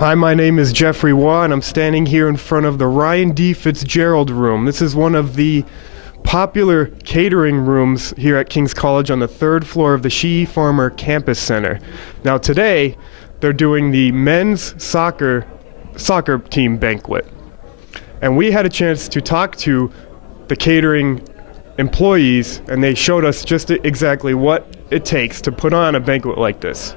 Hi, my name is Jeffrey Waugh, and I'm standing here in front of the Ryan D. Fitzgerald Room. This is one of the popular catering rooms here at King's College on the third floor of the Shea Farmer Campus Center. Now today, they're doing the men's soccer team banquet. And we had a chance to talk to the catering employees, and they showed us just exactly what it takes to put on a banquet like this.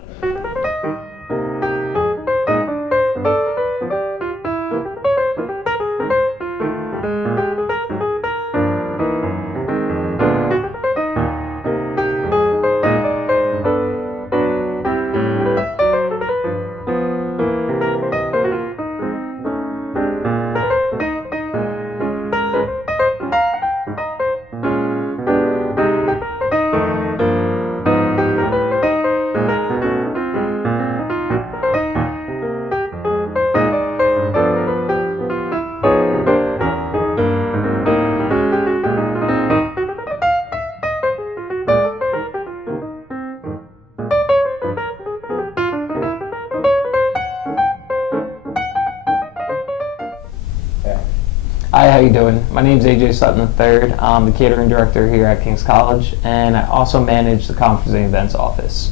Hi, how you doing? My name is AJ Sutton III. I'm the catering director here at King's College, and I also manage the conference and events office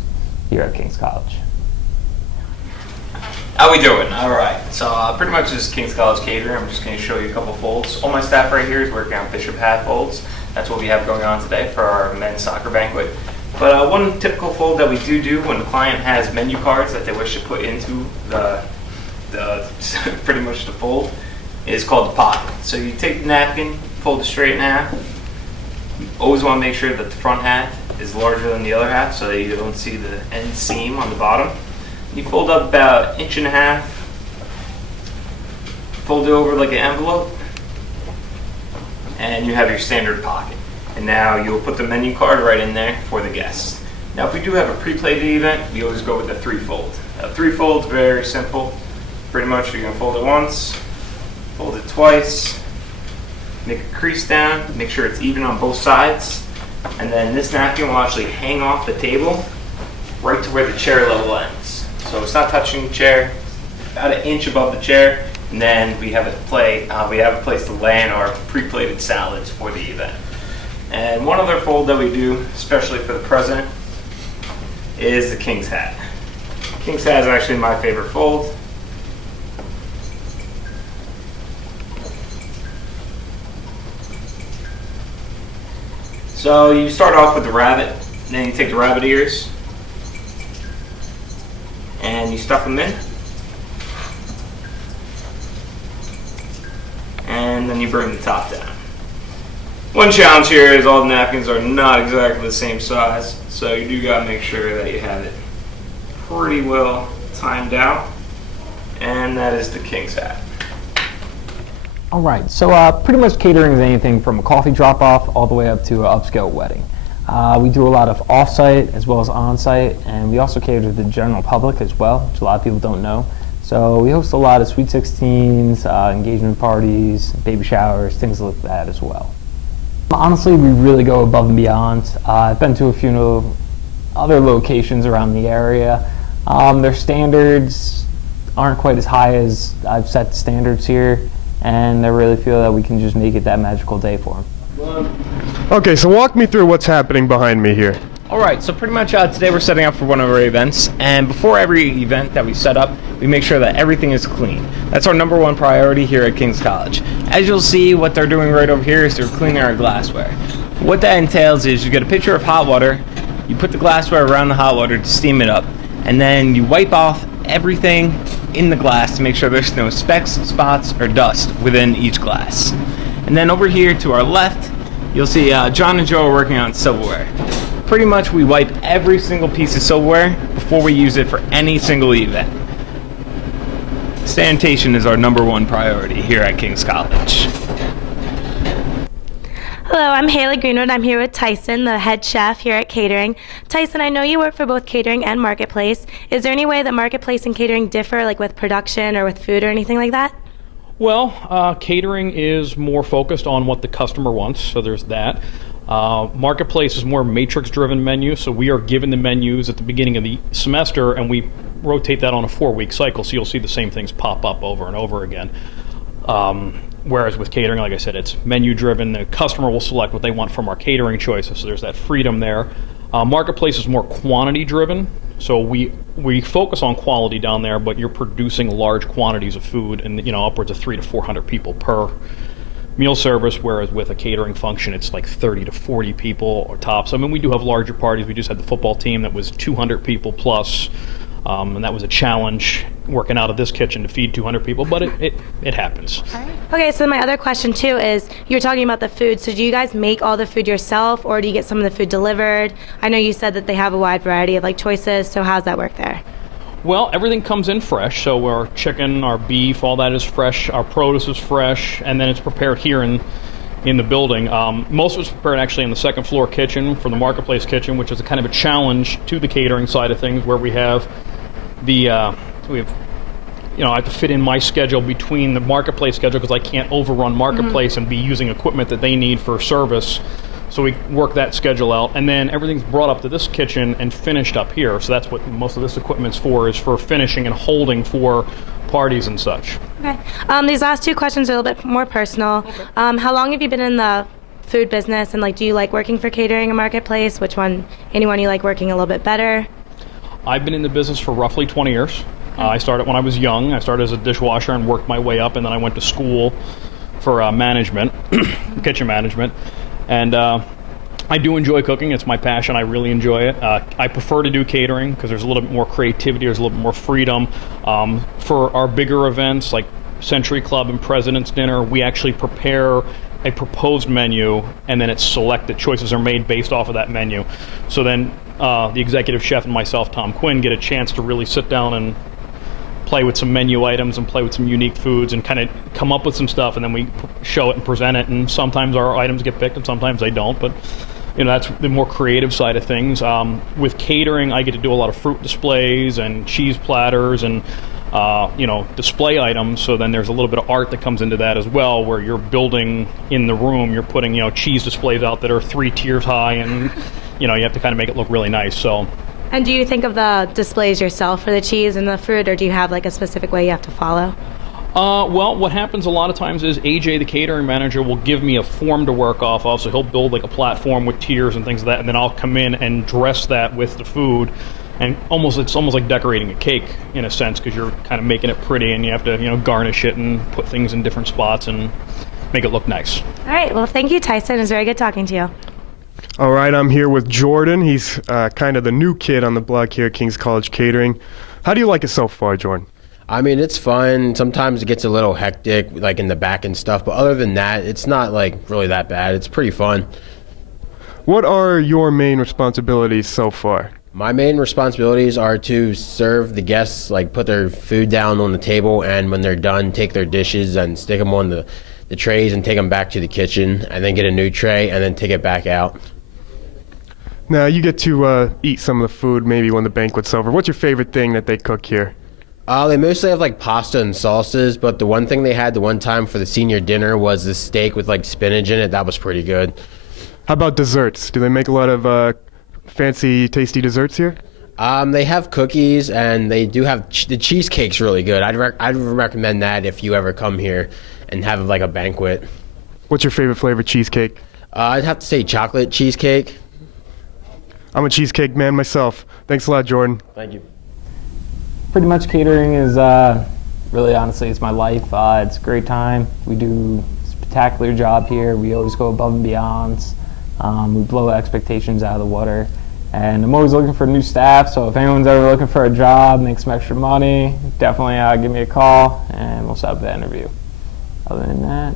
here at King's College. How we doing? All right. So pretty much this is King's College catering. I'm just going to show you a couple folds. All my staff right here is working on bishop hat folds. That's what we have going on today for our men's soccer banquet. But one typical fold that we do when the client has menu cards that they wish to put into the pretty much the fold is called the pocket. So you take the napkin, fold it straight in half. You always want to make sure that the front half is larger than the other half so that you don't see the end seam on the bottom. You fold up about 1.5 inches, fold it over like an envelope, and you have your standard pocket. And now you'll put the menu card right in there for the guests. Now if we do have a pre-plated event, we always go with the 3-fold. Now 3-fold is very simple. Pretty much you're going to fold it once, fold it twice, make a crease down, make sure it's even on both sides, and then this napkin will actually hang off the table right to where the chair level ends. So it's not touching the chair, about 1 inch above the chair, and then we have a place to land our pre-plated salads for the event. And one other fold that we do, especially for the president, is the King's hat. King's hat is actually my favorite fold. So you start off with the rabbit, then you take the rabbit ears and you stuff them in, and then you bring the top down. One challenge here is all the napkins are not exactly the same size, so you do gotta make sure that you have it pretty well timed out, and that is the King's hat. All right, so pretty much catering is anything from a coffee drop-off all the way up to an upscale wedding. We do a lot of off-site as well as on-site, and we also cater to the general public as well, which a lot of people don't know. So we host a lot of sweet 16s, engagement parties, baby showers, things like that as well. Honestly, we really go above and beyond. I've been to a few other locations around the area. Their standards aren't quite as high as I've set standards here, and I really feel that we can just make it that magical day for them. Okay, so walk me through what's happening behind me here. Alright, so pretty much today we're setting up for one of our events, and before every event that we set up, we make sure that everything is clean. That's our #1 priority here at King's College. As you'll see, what they're doing right over here is they're cleaning our glassware. What that entails is you get a pitcher of hot water, you put the glassware around the hot water to steam it up, and then you wipe off everything in the glass to make sure there's no specks, spots, or dust within each glass. And then over here to our left, you'll see John and Joe are working on silverware. Pretty much we wipe every single piece of silverware before we use it for any single event. Sanitation is our #1 priority here at King's College. Hello, I'm Haley Greenwood. I'm here with Tyson, the head chef here at Catering. Tyson, I know you work for both Catering and Marketplace. Is there any way that Marketplace and Catering differ, like with production or with food or anything like that? Well, catering is more focused on what the customer wants, so there's that. Marketplace is more matrix-driven menu, so we are given the menus at the beginning of the semester, and we rotate that on a 4-week cycle, so you'll see the same things pop up over and over again. Whereas with catering, like I said, it's menu driven. The customer will select what they want from our catering choices, so there's that freedom there. Marketplace is more quantity driven, so we focus on quality down there, but you're producing large quantities of food, and upwards of 300 to 400 people per meal service, whereas with a catering function, it's like 30 to 40 people or tops. I mean, we do have larger parties. We just had the football team that was 200 people plus, and that was a challenge working out of this kitchen to feed 200 people, but it happens. Okay, so my other question too is, you were talking about the food, so do you guys make all the food yourself, or do you get some of the food delivered? I know you said that they have a wide variety of choices, so how's that work there? Well, everything comes in fresh, so our chicken, our beef, all that is fresh, our produce is fresh, and then it's prepared here in the building. Most of it's prepared actually in the second floor kitchen for the marketplace kitchen, which is a kind of a challenge to the catering side of things, where we have I have to fit in my schedule between the marketplace schedule, because I can't overrun marketplace and be using equipment that they need for service. So we work that schedule out, and then everything's brought up to this kitchen and finished up here. So that's what most of this equipment's for, is for finishing and holding for parties and such. Okay. These last two questions are a little bit more personal. Okay. How long have you been in the food business, and do you like working for catering and marketplace? Anyone you like working a little bit better? I've been in the business for roughly 20 years. I started when I was young. I started as a dishwasher and worked my way up, and then I went to school for management, kitchen management. And I do enjoy cooking. It's my passion. I really enjoy it. I prefer to do catering because there's a little bit more creativity. There's a little bit more freedom. For our bigger events like Century Club and President's Dinner, we actually prepare a proposed menu, and then it's selected. Choices are made based off of that menu. So then the executive chef and myself, Tom Quinn, get a chance to really sit down and play with some menu items and play with some unique foods and kind of come up with some stuff, and then we show it and present it, and sometimes our items get picked and sometimes they don't, but that's the more creative side of things. With catering, I get to do a lot of fruit displays and cheese platters and display items, so then there's a little bit of art that comes into that as well, where you're building in the room, you're putting cheese displays out that are 3 tiers high, and you have to kind of make it look really nice. So. And do you think of the displays yourself for the cheese and the fruit, or do you have a specific way you have to follow? Well, what happens a lot of times is AJ, the catering manager, will give me a form to work off of, so he'll build a platform with tiers and things like that, and then I'll come in and dress that with the food, and it's almost like decorating a cake in a sense, because you're kind of making it pretty, and you have to garnish it and put things in different spots and make it look nice. All right, well, thank you, Tyson. It was very good talking to you. All right, I'm here with Jordan. He's kind of the new kid on the block here at King's College Catering. How do you like it so far, Jordan? I mean, it's fun. Sometimes it gets a little hectic, in the back and stuff, but other than that, it's not really that bad. It's pretty fun. What are your main responsibilities so far? My main responsibilities are to serve the guests, put their food down on the table, and when they're done, take their dishes and stick them on the trays and take them back to the kitchen, and then get a new tray and then take it back out. Now, you get to eat some of the food maybe when the banquet's over. What's your favorite thing that they cook here? They mostly have pasta and salsas, but the one thing they had the one time for the senior dinner was the steak with spinach in it. That was pretty good. How about desserts? Do they make a lot of fancy, tasty desserts here? They have cookies, and they do have the cheesecake's really good. I'd recommend that if you ever come here and have a banquet. What's your favorite flavor cheesecake? I'd have to say chocolate cheesecake. I'm a cheesecake man myself. Thanks a lot, Jordan. Thank you. Pretty much catering is really, honestly, it's my life. It's a great time. We do a spectacular job here. We always go above and beyond. We blow expectations out of the water. And I'm always looking for new staff, so if anyone's ever looking for a job, make some extra money, definitely give me a call, and we'll set up the interview. Other than that,